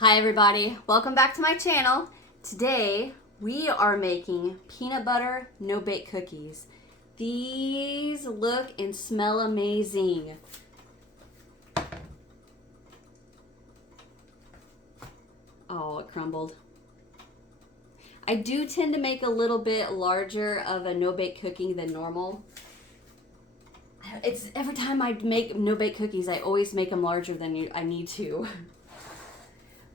Hi everybody, welcome back to my channel. Today we are making peanut butter no-bake cookies. These look and smell amazing. Oh, it crumbled. I do tend to make a little bit larger of a no-bake cookie than normal. It's every time I make no-bake cookies, I always make them larger than I need to.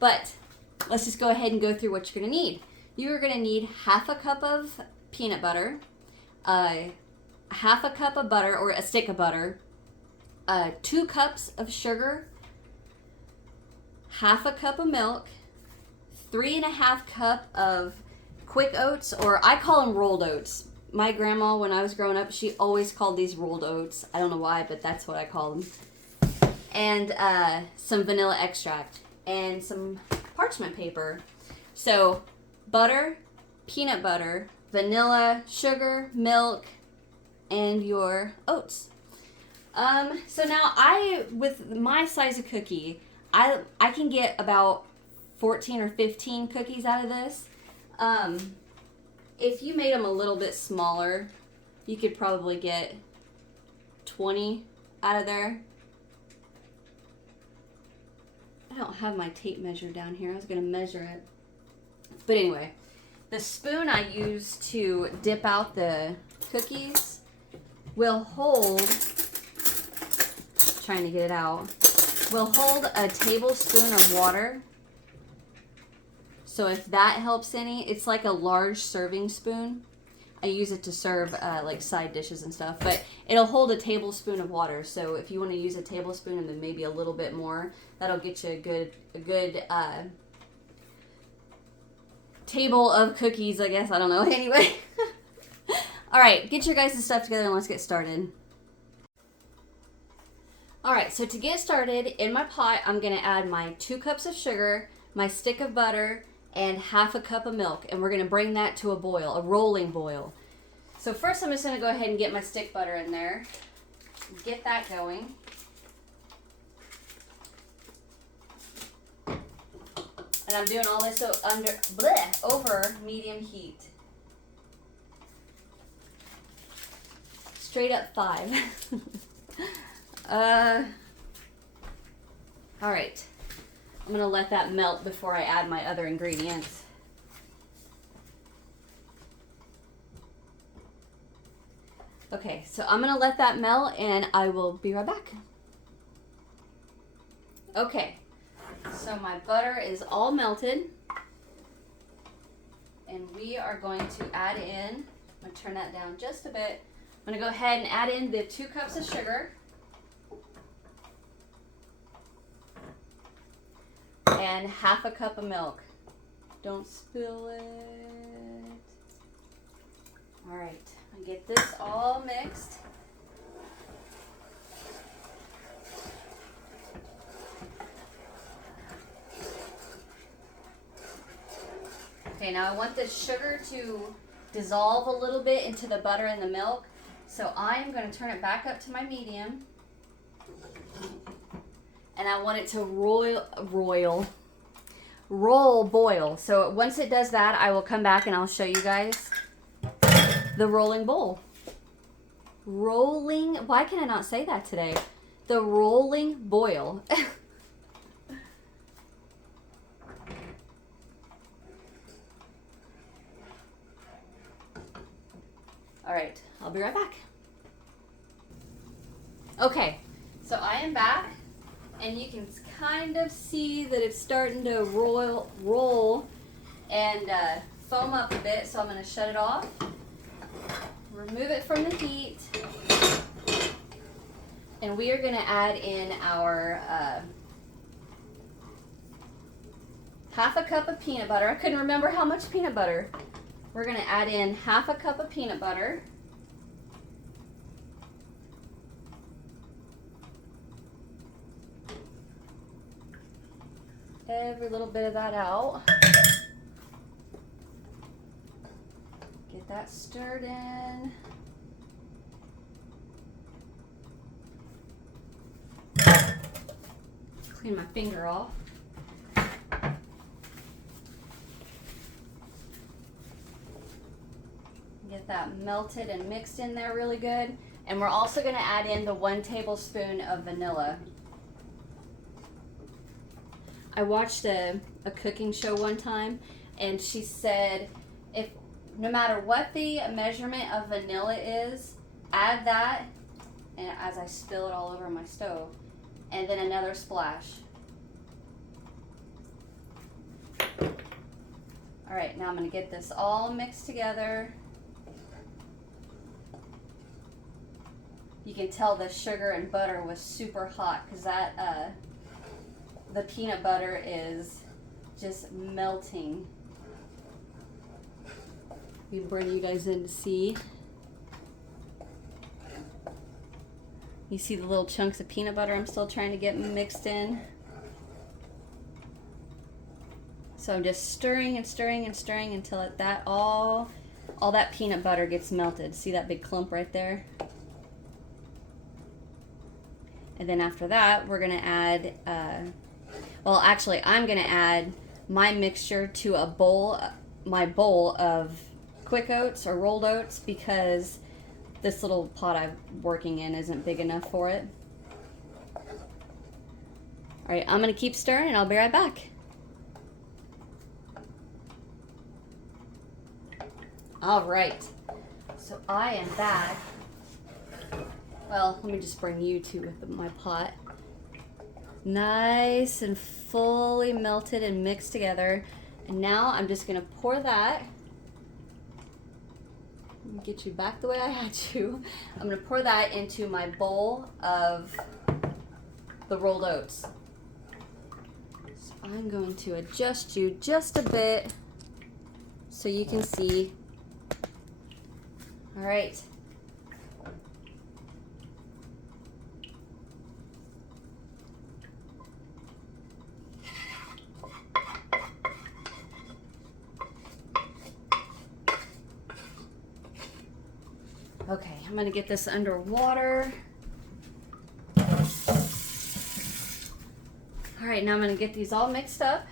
But let's just go ahead and go through what you're going to need. You're going to need half a cup of peanut butter, half a cup of butter or a stick of butter, 2 cups of sugar, half a cup of milk, 3.5 cups of quick oats, or I call them rolled oats. My grandma, when I was growing up, she always called these rolled oats. I don't know why, but that's what I call them. And some vanilla extract. And some parchment paper. So butter, peanut butter, vanilla, sugar, milk, and your oats. So now with my size of cookie, I can get about 14 or 15 cookies out of this. If you made them a little bit smaller, you could probably get 20 out of there. I don't have my tape measure down here. I was going to measure it. But anyway, the spoon I use to dip out the cookies will hold, trying to get it out, will hold a tablespoon of water. So if that helps any, it's like a large serving spoon. I use it to serve like side dishes and stuff, but it'll hold a tablespoon of water. So if you want to use a tablespoon and then maybe a little bit more, that'll get you a good table of cookies, I guess. I don't know. Anyway. All right, get your guys' stuff together and let's get started. All right, so to get started, in my pot, I'm going to add my 2 cups of sugar, my stick of butter, and half a cup of milk, and we're going to bring that to a boil, a rolling boil. So first I'm just going to go ahead and get my stick butter in there, get that going. And I'm doing all this over medium heat. Straight up 5. All right. I'm going to let that melt before I add my other ingredients. Okay, so I'm going to let that melt and I will be right back. Okay, so my butter is all melted. And we are going to add in, I'm going to turn that down just a bit. I'm going to go ahead and add in the 2 cups of sugar. And half a cup of milk. Don't spill it. All right, I get this all mixed. Okay, now I want the sugar to dissolve a little bit into the butter and the milk. So I am going to turn it back up to my medium. And I want it to roll boil. So once it does that, I will come back and I'll show you guys the rolling bowl. Why can I not say that today? The rolling boil. All right, I'll be right back. Okay, so I am back. And you can kind of see that it's starting to roll and foam up a bit. So I'm going to shut it off. Remove it from the heat. And we are going to add in our half a cup of peanut butter. I couldn't remember how much peanut butter. We're going to add in half a cup of peanut butter. Every little bit of that out. Get that stirred in. Clean my finger off. that melted and mixed in there really good. And we're also going to add in the 1 tablespoon of vanilla. I watched a cooking show one time, and she said if no matter what the measurement of vanilla is, add that, and as I spill it all over my stove, and then another splash. All right, now I'm going to get this all mixed together. You can tell the sugar and butter was super hot because that the peanut butter is just melting. We bring you guys in to see. You see the little chunks of peanut butter I'm still trying to get mixed in. So I'm just stirring and stirring and stirring until that all that peanut butter gets melted. See that big clump right there? And then after that, we're gonna add, well actually I'm gonna add my mixture to a bowl, my bowl of quick oats or rolled oats, because this little pot I'm working in isn't big enough for it. All right, I'm gonna keep stirring and I'll be right back. All right, so I am back. Well, let me just bring you two with my pot. Nice and fully melted and mixed together. And now I'm just gonna pour that. Let me get you back the way I had you. I'm gonna pour that into my bowl of the rolled oats. So I'm going to adjust you just a bit so you can see. All right. Okay, I'm gonna get this under water. All right, now I'm gonna get these all mixed up.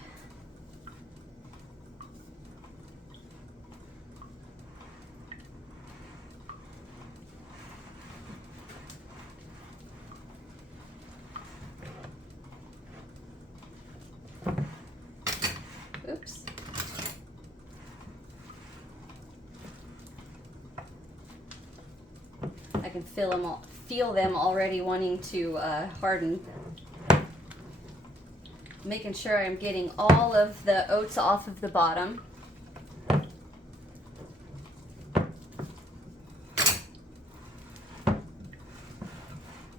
Oops. I can feel them already wanting to harden. Making sure I'm getting all of the oats off of the bottom.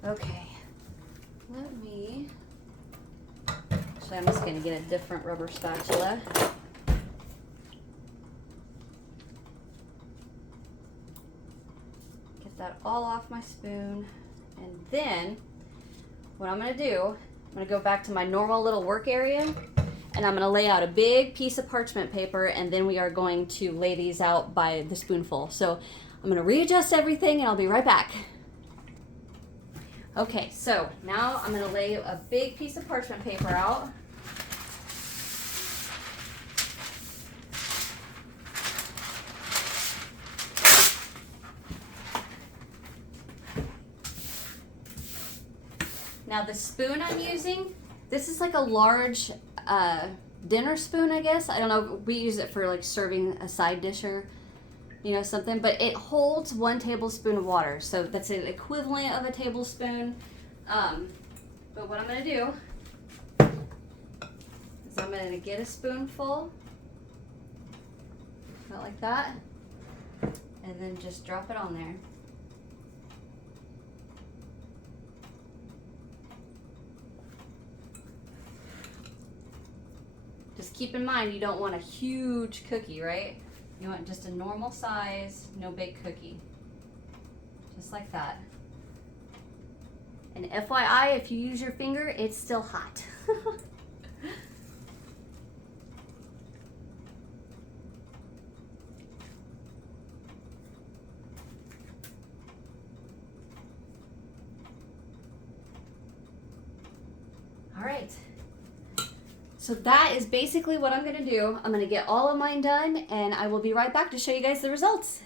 Okay, actually I'm just going to get a different rubber spatula. That all off my spoon, and then what I'm going to do, I'm going to go back to my normal little work area, and I'm going to lay out a big piece of parchment paper, and then we are going to lay these out by the spoonful. So I'm going to readjust everything and I'll be right back. Okay, so now I'm going to lay a big piece of parchment paper out. Now the spoon I'm using, this is like a large dinner spoon, I guess. I don't know, we use it for like serving a side dish or, you know, something, but it holds 1 tablespoon of water. So that's an equivalent of a tablespoon. But what I'm gonna do is I'm gonna get a spoonful, about like that, and then just drop it on there. Just keep in mind, you don't want a huge cookie, right? You want just a normal size, no big cookie. Just like that. And FYI, if you use your finger, it's still hot. All right. So that is basically what I'm gonna do. I'm gonna get all of mine done, and I will be right back to show you guys the results.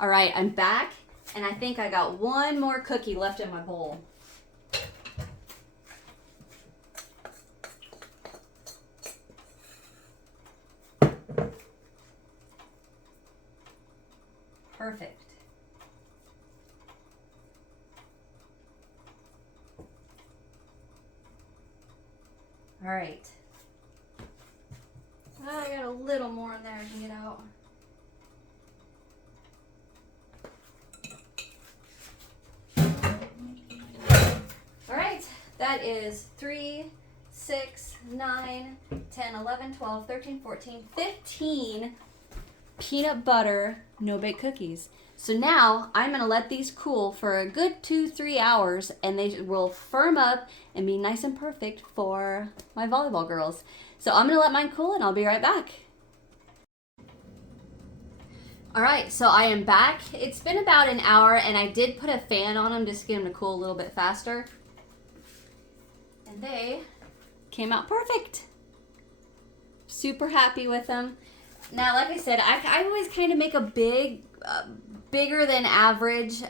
All right, I'm back, and I think I got one more cookie left in my bowl. Perfect. All right. I got a little more in there I can get out. All right, that is 3, 6, 9, 10, 11, 12, 13, 14, 15 peanut butter no-bake cookies. So now I'm gonna let these cool for a good 2-3 hours, and they will firm up and be nice and perfect for my volleyball girls. So I'm gonna let mine cool and I'll be right back. All right, so I am back. It's been about an hour, and I did put a fan on them just to get them to cool a little bit faster. And they came out perfect. Super happy with them. Now, like I said, I always kind of make a bigger than average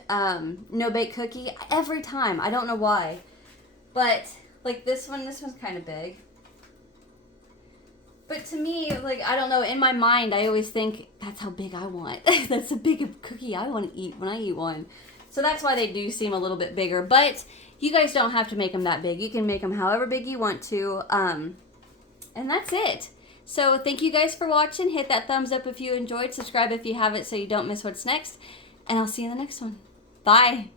no-bake cookie every time. I don't know why. But, like this one's kind of big. But to me, like, I don't know, in my mind, I always think, that's how big I want. That's a big cookie I want to eat when I eat one. So that's why they do seem a little bit bigger. But you guys don't have to make them that big. You can make them however big you want to. And that's it. So thank you guys for watching. Hit that thumbs up if you enjoyed. Subscribe if you haven't so you don't miss what's next. And I'll see you in the next one. Bye.